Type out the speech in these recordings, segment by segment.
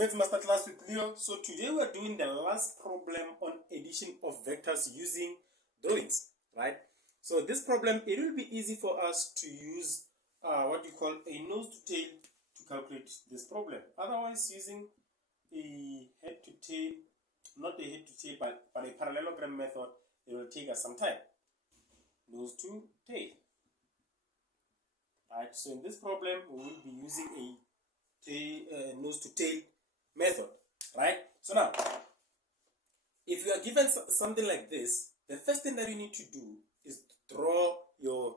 Maths Masterclass with Leo. So today we're doing the last problem on addition of vectors using drawings, right? So this problem, it will be easy for us to use what you call a nose to tail to calculate this problem. Otherwise, using a head to tail, not a head to tail, but a parallelogram method, it will take us some time. Nose to tail. Right, so in this problem, we will be using a nose to tail method, right? So now, if you are given something like this, the first thing that you need to do is to draw your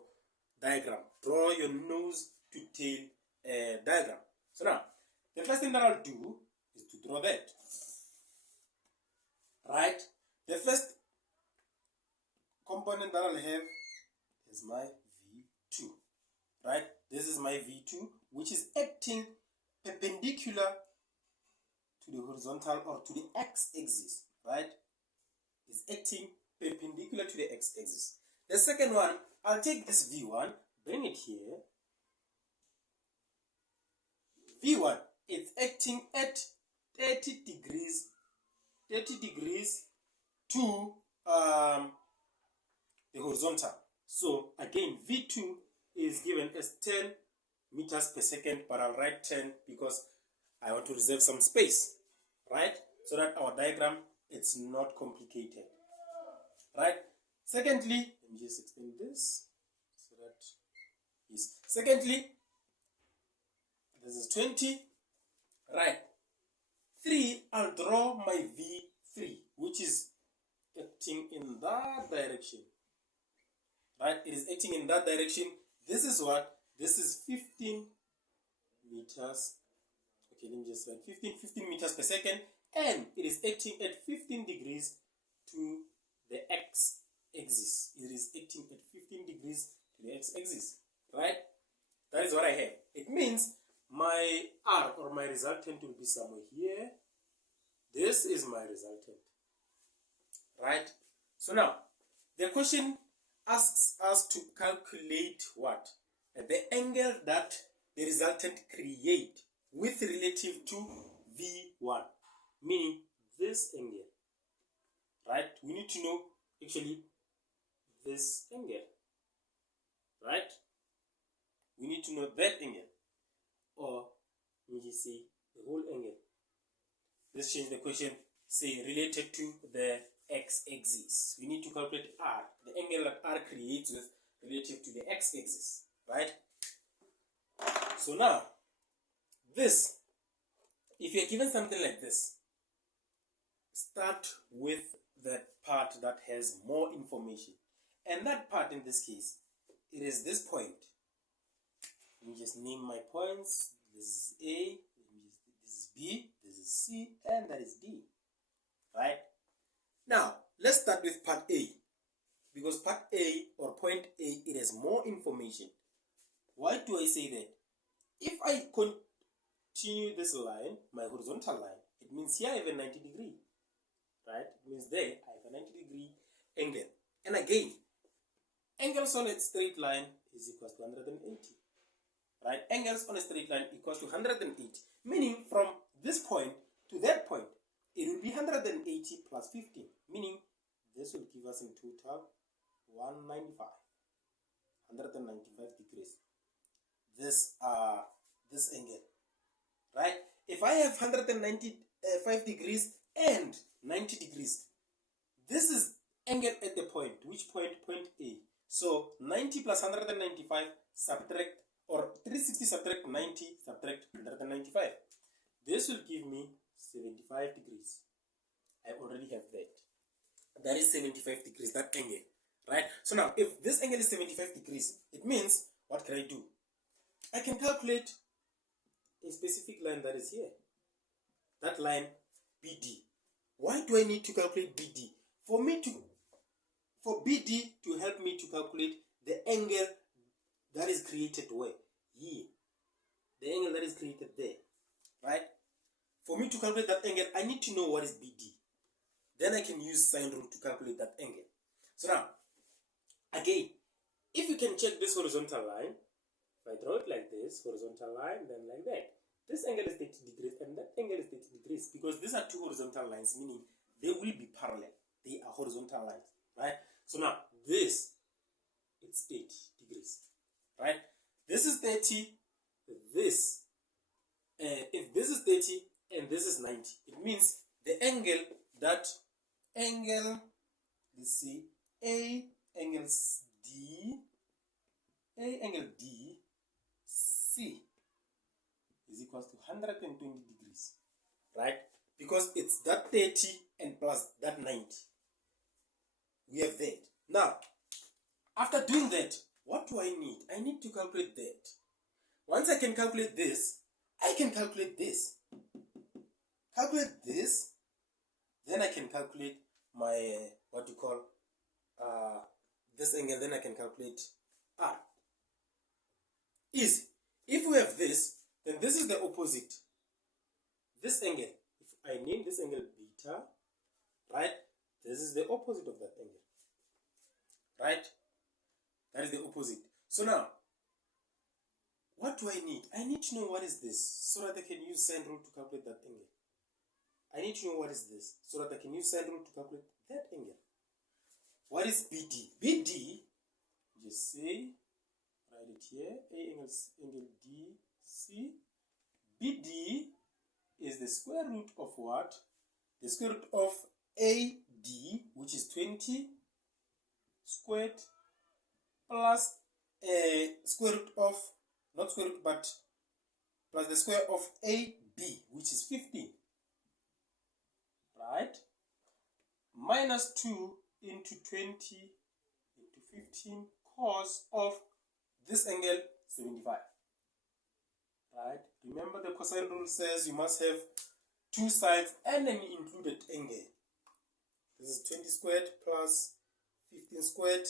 diagram, draw your nose to tail diagram. So now, the first thing that I'll do is to draw that, right? The first component that I'll have is my V2, right? This is my V2, which is acting perpendicular to the horizontal or to the x-axis, right? It's acting perpendicular to the x-axis. The second one, I'll take this V1, bring it here. V1, it's acting at 30 degrees to the horizontal. So again, V2 is given as 10 meters per second, but I'll write 10 because I want to reserve some space, right? So that our diagram, it's not complicated, right? Secondly, let me just explain this so that yes. Secondly, this is 20, right? 3, I'll draw my V3, which is acting in that direction, right? It is acting in that direction. This is what? This is 15 meters. Okay, let me just write 15 meters per second, and it is acting at 15 degrees to the x-axis. It is acting at 15 degrees to the x-axis, right? That is what I have. It means my R or my resultant will be somewhere here. This is my resultant, right? So now, the question asks us to calculate what? The angle that the resultant create with relative to V1, meaning this angle, right? We need to know actually this angle, right? We need to know that angle, or let me just say the whole angle. Let's change the question, say related to the x-axis. We need to calculate R, the angle that R creates with relative to the x-axis, right? So now, this, if you're given something like this, start with the part that has more information. And that part in this case, it is this point. Let me just name my points. This is A, this is B, this is C, and that is D. Right? Now, let's start with part A. Because part A or point A, it has more information. Why do I say that? If I continue this line, my horizontal line, it means here I have a 90 degree, right? It means there I have a 90 degree angle. And again, angles on a straight line is equal to 180, right? Angles on a straight line equals to 180, meaning from this point to that point, it will be 180 plus 15, meaning this will give us in total 195 degrees. This angle, right? If I have 195 degrees and 90 degrees, this is angle at the point. Which point? Point A. So 90 plus 195 subtract, or 360 subtract 90 subtract 195. This will give me 75 degrees. I already have that. That is 75 degrees, that angle, right? So now, if this angle is 75 degrees, it means, what can I do? I can calculate a specific line that is here. That line, BD. Why do I need to calculate BD? For BD to help me to calculate the angle that is created where? Here. The angle that is created there, right? For me to calculate that angle, I need to know what is BD. Then I can use sine rule to calculate that angle. So now, again, if you can check this horizontal line, if I draw it like this, horizontal line, then like that, this angle is 30 degrees and that angle is 30 degrees because these are two horizontal lines, meaning they will be parallel. They are horizontal lines, right? So now this, it's 80 degrees, right? This is 30, this, if this is 30 and this is 90, it means the angle, let's see, A angle D, C is equals to 120 degrees, right? Because it's that 30 and plus that 90. We have that. Now, after doing that, what do I need? I need to calculate that. Once I can calculate this, I can calculate this. Calculate this, then I can calculate my, this angle, then I can calculate R. Easy. If we have this, then this is the opposite. This angle, if I name this angle beta, right, this is the opposite of that angle, right? That is the opposite. So now, what do I need? I need to know what is this so that I can use sine rule to calculate that angle. I need to know what is this so that I can use sine rule to calculate that angle. What is BD? BD, just say, write it here, A angle DC. BD is the square root of what? The square root of AD, which is 20 squared, plus square root of, not square root, but plus the square of AB, which is 15. Right? Minus 2 into 20 into 15 cos of this angle 75. Right? Remember the cosine rule says you must have two sides and an included angle. This is 20 squared plus 15 squared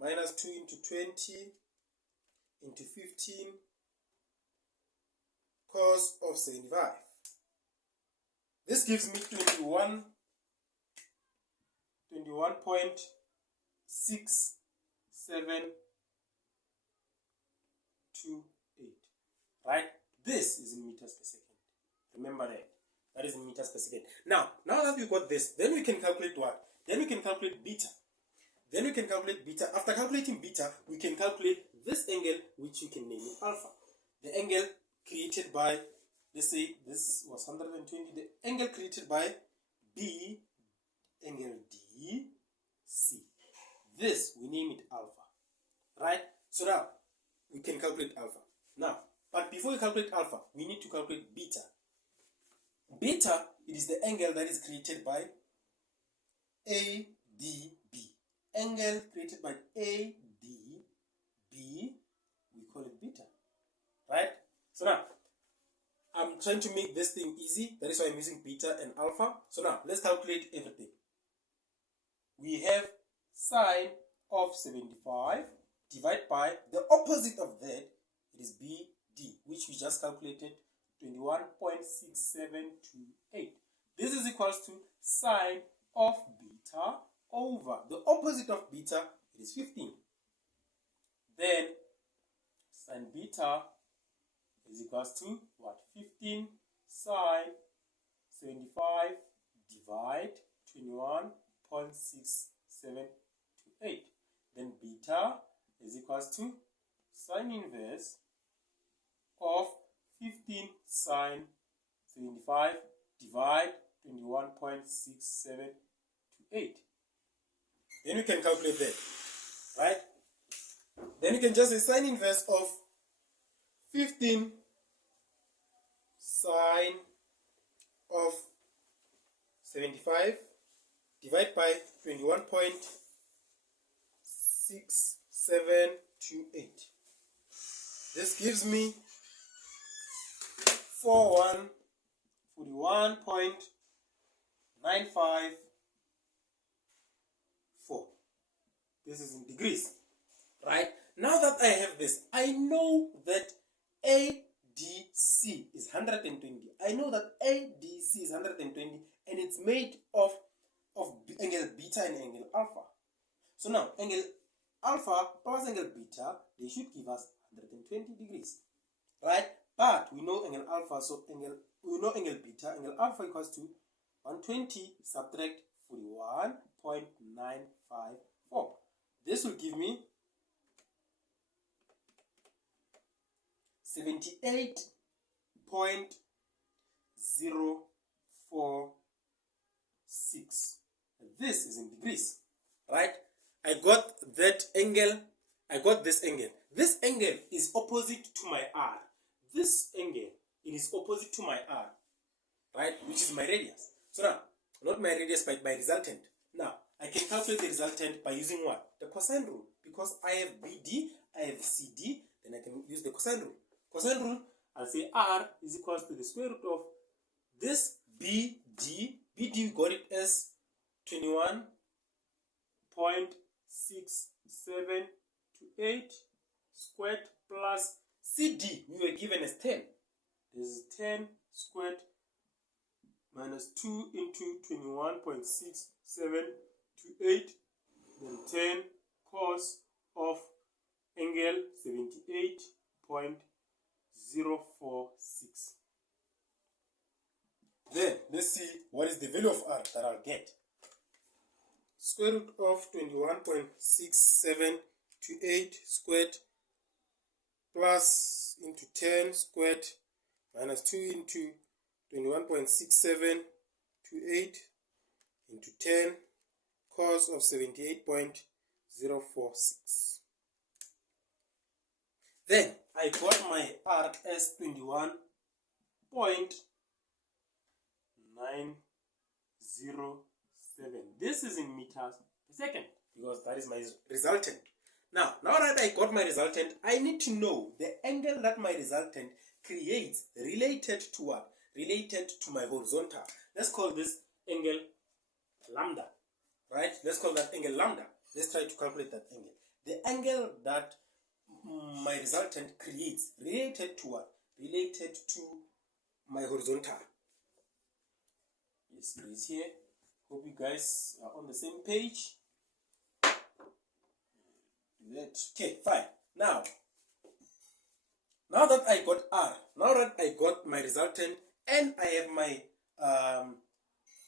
minus 2 into 20 into 15 cos of 75. This gives me 21.6728. Right? This is in meters per second. Remember that. That is in meters per second. Now that we got this, then we can calculate what? Then we can calculate beta. After calculating beta, we can calculate this angle, which we can name it alpha. The angle created by, let's say this was 120, the angle created by B angle D C. This, we name it alpha. Right? So now, we can calculate alpha. Now, but before we calculate alpha, we need to calculate beta. Beta, it is the angle that is created by ADB. Angle created by ADB, we call it beta. Right? So now, I'm trying to make this thing easy. That is why I'm using beta and alpha. So now, let's calculate everything. We have sine of 75 divided by the opposite of that, it is BD, which we just calculated, 21.6728. This is equals to sine of beta over the opposite of beta, it is 15. Then sine beta is equals to what? 15 sine 75 divide 21.6728. Then beta is equals to sine inverse of 15 sine 75 divide 21.6728. Then we can calculate that, right? Then you can just say sine inverse of 15 sine of 75 divided by 21.6728. This gives me 41.954. This is in degrees, right? Now that I have this, I know that ADC is 120. I know that ADC is 120 and it's made of angle beta and angle alpha. So now, angle alpha plus angle beta, they should give us 120 degrees, right? But we know angle alpha, so we know angle beta. Angle alpha equals to 120 subtract 41.954. This will give me 78.046. This is in degrees, right? I got that angle. I got this angle. This angle is opposite to my R. This angle, it is opposite to my R, right? Which is my radius. So now, not my radius, but my resultant. Now, I can calculate the resultant by using what? The cosine rule. Because I have BD, I have CD, then I can use the cosine rule. Cosine rule, I'll say R is equal to the square root of this BD. BD, we got it as 21.678 squared plus CD, we were given as 10. This is 10 squared minus 2 into 21.678, then 10 cos of angle 78.046. Then let's see what is the value of R that I'll get. Square root of 21.678 squared plus into 10 squared minus 2 into 21.6728 into 10 cos of 78.046. Then I got my R as 21.907. This is in meters per second because that is my resultant. Now that I got my resultant, I need to know the angle that my resultant creates related to what? Related to my horizontal. Let's call this angle lambda, right? Let's call that angle lambda. Let's try to calculate that angle. The angle that my resultant creates related to what? Related to my horizontal. Yes, it is here. Hope you guys are on the same page. Okay, fine. Now that I got R, now that I got my resultant, and I have my I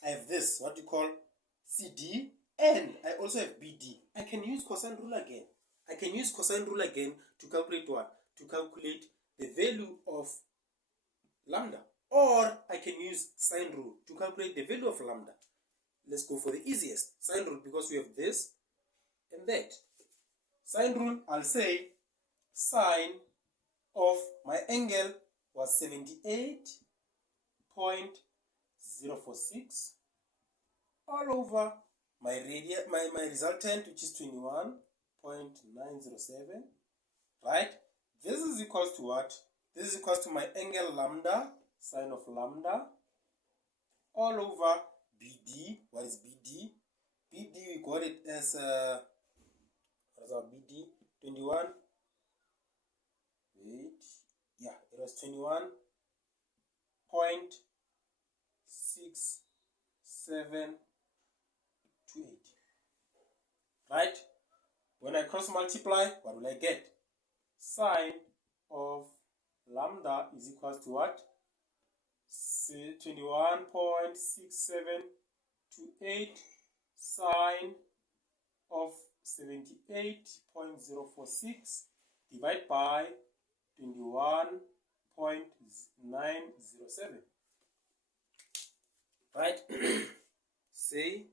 have this, what you call CD, and I also have BD. I can use cosine rule again. I can use cosine rule again to calculate what? To calculate the value of lambda. Or I can use sine rule to calculate the value of lambda. Let's go for the easiest. Sine rule, because we have this and that. Sine rule, I'll say sine of my angle was 78.046 all over my resultant, which is 21.907, right? This is equal to what? This is equal to my angle lambda, sine of lambda, all over BD. What is BD? BD, we got it as what is our BD? 21. Wait, yeah, it was 21.678, right? When I cross multiply, what will I get? Sine of lambda is equal to what? 21.6728 sine of 78.046 divided by 21.907, right? Say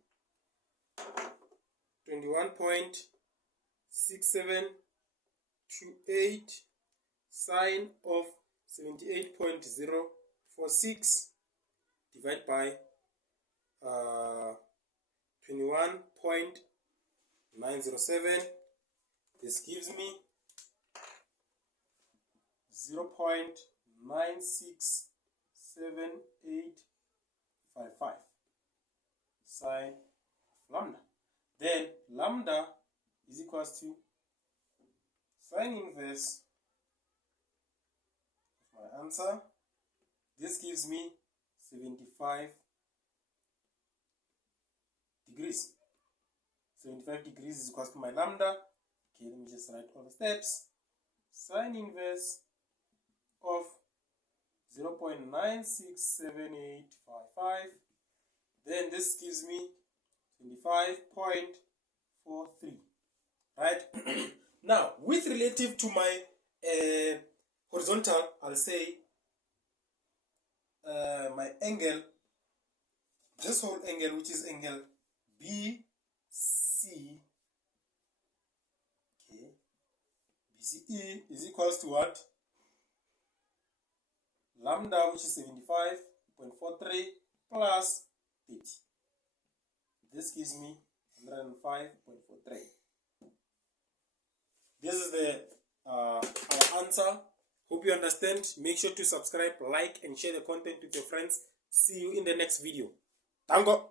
21.6728 sine of 78.046 divided by 21.907. This gives me 0.967855 sine of lambda. Then lambda is equal to sine inverse of my answer. This gives me 75 degrees. 75 degrees is equal to my lambda. Okay, let me just write all the steps. Sine inverse of 0.967855. Then this gives me 25.43. Right? Now, with relative to my horizontal, I'll say my angle, this whole angle, which is angle BC, okay, BCE is equals to what? Lambda, which is 75.43 plus 30. This gives me 105.43. This is the our answer. Hope you understand. Make sure to subscribe, like, and share the content with your friends. See you in the next video. Tango!